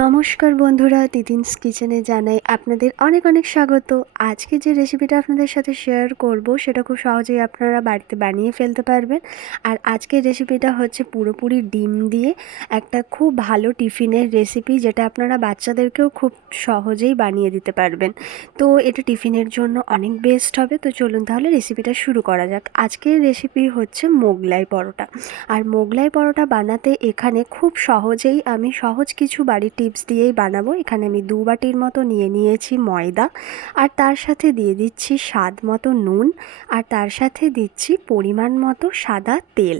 নমস্কার বন্ধুরা, তিতিনস কিচেনে জানাই আপনাদের অনেক অনেক স্বাগত। আজকে যে রেসিপিটা আপনাদের সাথে শেয়ার করব সেটা খুব সহজেই আপনারা বাড়িতে বানিয়ে ফেলতে পারবেন। আর আজকের রেসিপিটা হচ্ছে পুরোপুরি ডিম দিয়ে একটা খুব ভালো টিফিনের রেসিপি, যেটা আপনারা বাচ্চাদেরকেও খুব সহজেই বানিয়ে দিতে পারবেন। তো এটা টিফিনের জন্য অনেক বেস্ট হবে। তো চলুন তাহলে রেসিপিটা শুরু করা যাক। আজকের রেসিপি হচ্ছে মোগলাই পরোটা। আর মোগলাই পরোটা বানাতে এখানে খুব সহজেই আমি সহজ কিছু বাড়ির টিপস দিয়েই বানাবো। এখানে আমি 2 বাটির মতো নিয়েছি ময়দা, আর তার সাথে দিয়ে দিচ্ছি স্বাদ মতো নুন, আর তার সাথে দিচ্ছি পরিমাণ মতো সাদা তেল।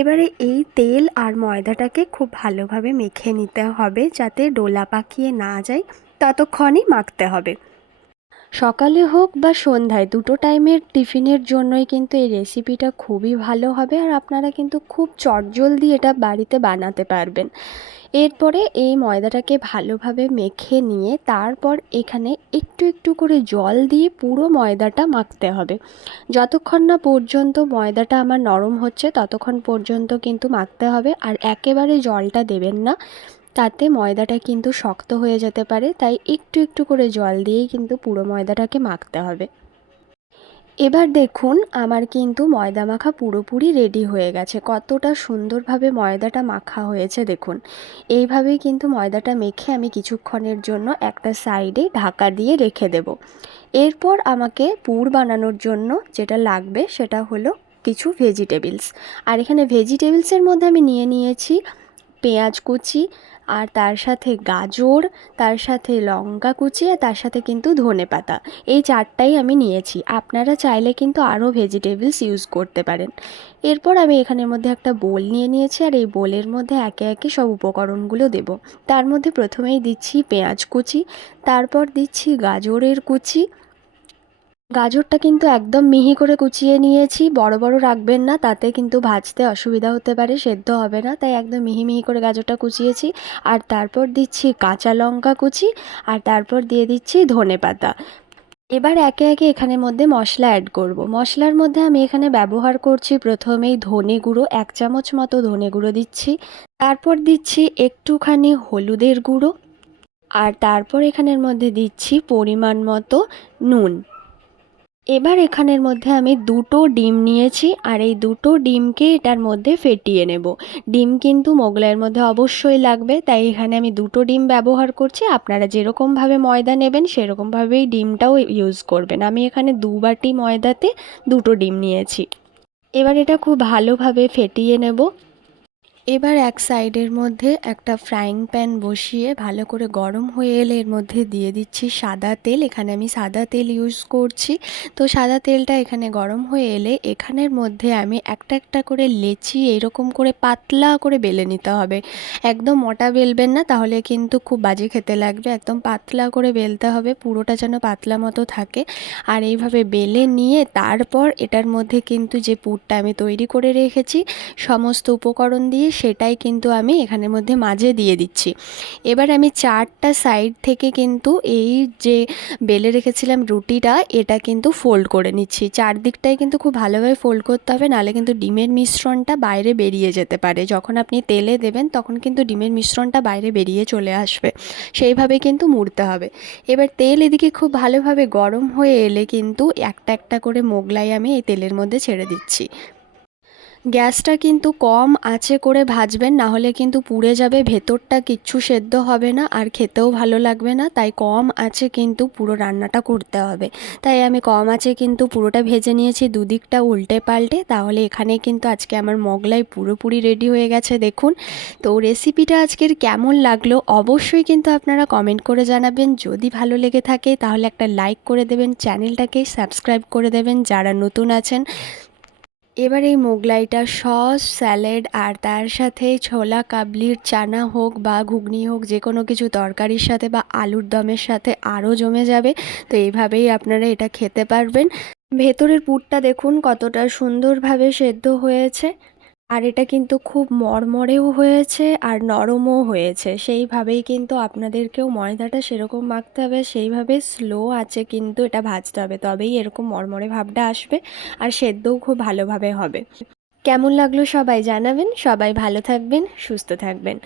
এবারে এই তেল আর ময়দাটাকে খুব ভালোভাবে মেখে নিতে হবে, যাতে ডোলা পাকিয়ে না যায় ততক্ষণই মাখতে হবে। সকালে হোক বা সন্ধ্যায়, দুটো টাইমের টিফিনের জন্যই কিন্তু এই রেসিপিটা খুবই ভালো হবে, আর আপনারা কিন্তু খুব চটজলদি এটা বাড়িতে বানাতে পারবেন। এরপরে এই ময়দাটাকে ভালোভাবে মেখে নিয়ে তারপর এখানে একটু একটু করে জল দিয়ে পুরো ময়দাটা মাখতে হবে। যতক্ষণ না পর্যন্ত ময়দাটা আমার নরম হচ্ছে ততক্ষণ পর্যন্ত কিন্তু মাখতে হবে, আর একেবারে জলটা দেবেন না, তাতে ময়দাটা কিন্তু শক্ত হয়ে যেতে পারে। তাই একটু একটু করে জল দিয়েই কিন্তু পুরো ময়দাটাকে মাখতে হবে। এবার দেখুন আমার কিন্তু ময়দা মাখা পুরোপুরি রেডি হয়ে গেছে। কতটা সুন্দরভাবে ময়দাটা মাখা হয়েছে দেখুন। এইভাবেই কিন্তু ময়দাটা মেখে আমি কিছুক্ষণের জন্য একটা সাইডে ঢাকা দিয়ে রেখে দেব। এরপর আমাকে পুর বানানোর জন্য যেটা লাগবে সেটা হলো কিছু ভেজিটেবলস। আর এখানে ভেজিটেবলসের মধ্যে আমি নিয়েছি পেঁয়াজ কুচি, আর তার সাথে গাজর, তার সাথে লঙ্কা কুচি, আর তার সাথে কিন্তু ধনেপাতা। এই চারটাই আমি নিয়েছি। আপনারা চাইলে কিন্তু আরও ভেজিটেবলস ইউজ করতে পারেন। এরপর আমি এখানের মধ্যে একটা বোল নিয়েছি, আর এই বোলের মধ্যে একে একে সব উপকরণগুলো দেব। তার মধ্যে প্রথমেই দিচ্ছি পেঁয়াজ কুচি, তারপর দিচ্ছি গাজরের কুচি। গাজরটা কিন্তু একদম মিহি করে কুচিয়ে নিয়েছি, বড় বড় রাখবেন না, তাতে কিন্তু ভাজতে অসুবিধা হতে পারে, সেদ্ধ হবে না। তাই একদম মিহি মিহি করে গাজরটা কুচিয়েছি। আর তারপর দিচ্ছি কাঁচা লঙ্কা কুচি, আর তারপর দিয়ে দিচ্ছি ধনেপাতা। এবার একে একে এখানের মধ্যে মশলা অ্যাড করব। মশলার মধ্যে আমি এখানে ব্যবহার করছি প্রথমেই ধনে গুঁড়ো, 1 চামচ মতো ধনে গুঁড়ো দিচ্ছি। তারপর দিচ্ছি একটুখানি হলুদের গুঁড়ো, আর তারপর এখানের মধ্যে দিচ্ছি পরিমাণ মতো নুন। এবার এখানের মধ্যে আমি 2টো ডিম নিয়েছি, আর এই 2টো ডিমকে এটার মধ্যে ফেটিয়ে নেব। ডিম কিন্তু মোগলাইয়ের মধ্যে অবশ্যই লাগবে, তাই এখানে আমি 2টো ডিম ব্যবহার করছি। আপনারা যেরকমভাবে ময়দা নেবেন সেরকমভাবেই ডিমটাও ইউজ করবেন। আমি এখানে 2 বাটি ময়দাতে 2টো ডিম নিয়েছি। এবার এটা খুব ভালোভাবে ফেটিয়ে নেব। এবার এক সাইডের মধ্যে একটা ফ্রাইং প্যান বসিয়ে ভালো করে গরম হয়ে এলে এর মধ্যে দিয়ে দিচ্ছি সাদা তেল। এখানে আমি সাদা তেল ইউজ করছি। তো সাদা তেলটা এখানে গরম হয়ে এলে এখানের মধ্যে আমি একটা একটা করে লেচি এরকম করে পাতলা করে বেলে নিতে হবে। একদম মোটা বেলবেন না, তাহলে কিন্তু খুব বাজে খেতে লাগবে। একদম পাতলা করে বেলতে হবে, পুরোটা যেন পাতলা মতো থাকে। আর এইভাবে বেলে নিয়ে তারপর এটার মধ্যে কিন্তু যে পুরটা আমি তৈরি করে রেখেছি সমস্ত উপকরণ দিয়ে, সেটাই কিন্তু আমি এখানের মধ্যে মাঝে দিয়ে দিচ্ছি। এবার আমি 4টা সাইড থেকে কিন্তু এই যে বেলে রেখেছিলাম রুটিটা, এটা কিন্তু ফোল্ড করে নিচ্ছি। চারদিকটাই কিন্তু খুব ভালোভাবে ফোল্ড করতে হবে, নাহলে কিন্তু ডিমের মিশ্রণটা বাইরে বেরিয়ে যেতে পারে। যখন আপনি তেলে দেবেন তখন কিন্তু ডিমের মিশ্রণটা বাইরে বেরিয়ে চলে আসবে, সেইভাবে কিন্তু মুড়তে হবে। এবার তেল এদিকে খুব ভালোভাবে গরম হয়ে এলে কিন্তু একটা একটা করে মোগলাই আমি এই তেলের মধ্যে ছেড়ে দিচ্ছি। গ্যাসটা কিন্তু কম আঁচে করে ভাজবেন, না হলে কিন্তু পুড়ে যাবে, ভেতরটা কিচ্ছু সেদ্ধ হবে না আর খেতেও ভালো লাগবে না। তাই কম আঁচে কিন্তু পুরো রান্নাটা করতে হবে। তাই আমি কম আঁচে কিন্তু পুরোটা ভেজে নিয়েছি, দুদিকটা উল্টে পাল্টে। তাহলে এখানে কিন্তু আজকে আমার মোগলাই পুরোপুরি রেডি হয়ে গেছে দেখুন। তো রেসিপিটা আজকের কেমন লাগলো অবশ্যই কিন্তু আপনারা কমেন্ট করে জানাবেন। যদি ভালো লেগে থাকে তাহলে একটা লাইক করে দেবেন, চ্যানেলটাকে সাবস্ক্রাইব করে দেবেন যারা নতুন আছেন। এবার এই মোগলাইটা সস, স্যালাড আর তার সাথে ছোলা কাবলির চানা হোক বা ঘুগনি হোক, যে কোনো কিছু তরকারির সাথে বা আলুর দমের সাথে আরও জমে যাবে। তো এইভাবেই আপনারা এটা খেতে পারবেন। ভেতরের পুরটা দেখুন কতটা সুন্দরভাবে সেদ্ধ হয়েছে, আর এটা কিন্তু খুব মরমরেও হয়েছে আর নরমও হয়েছে। সেইভাবেই কিন্তু আপনাদেরকেও ময়দাটা সেরকম মাখতে হবে, সেইভাবে স্লো আঁচে কিন্তু এটা ভাজতে হবে, তবেই এরকম মরমরে ভাবটা আসবে, আর সেদ্ধও খুব ভালোভাবে হবে। কেমন লাগলো সবাই জানাবেন। সবাই ভালো থাকবেন, সুস্থ থাকবেন।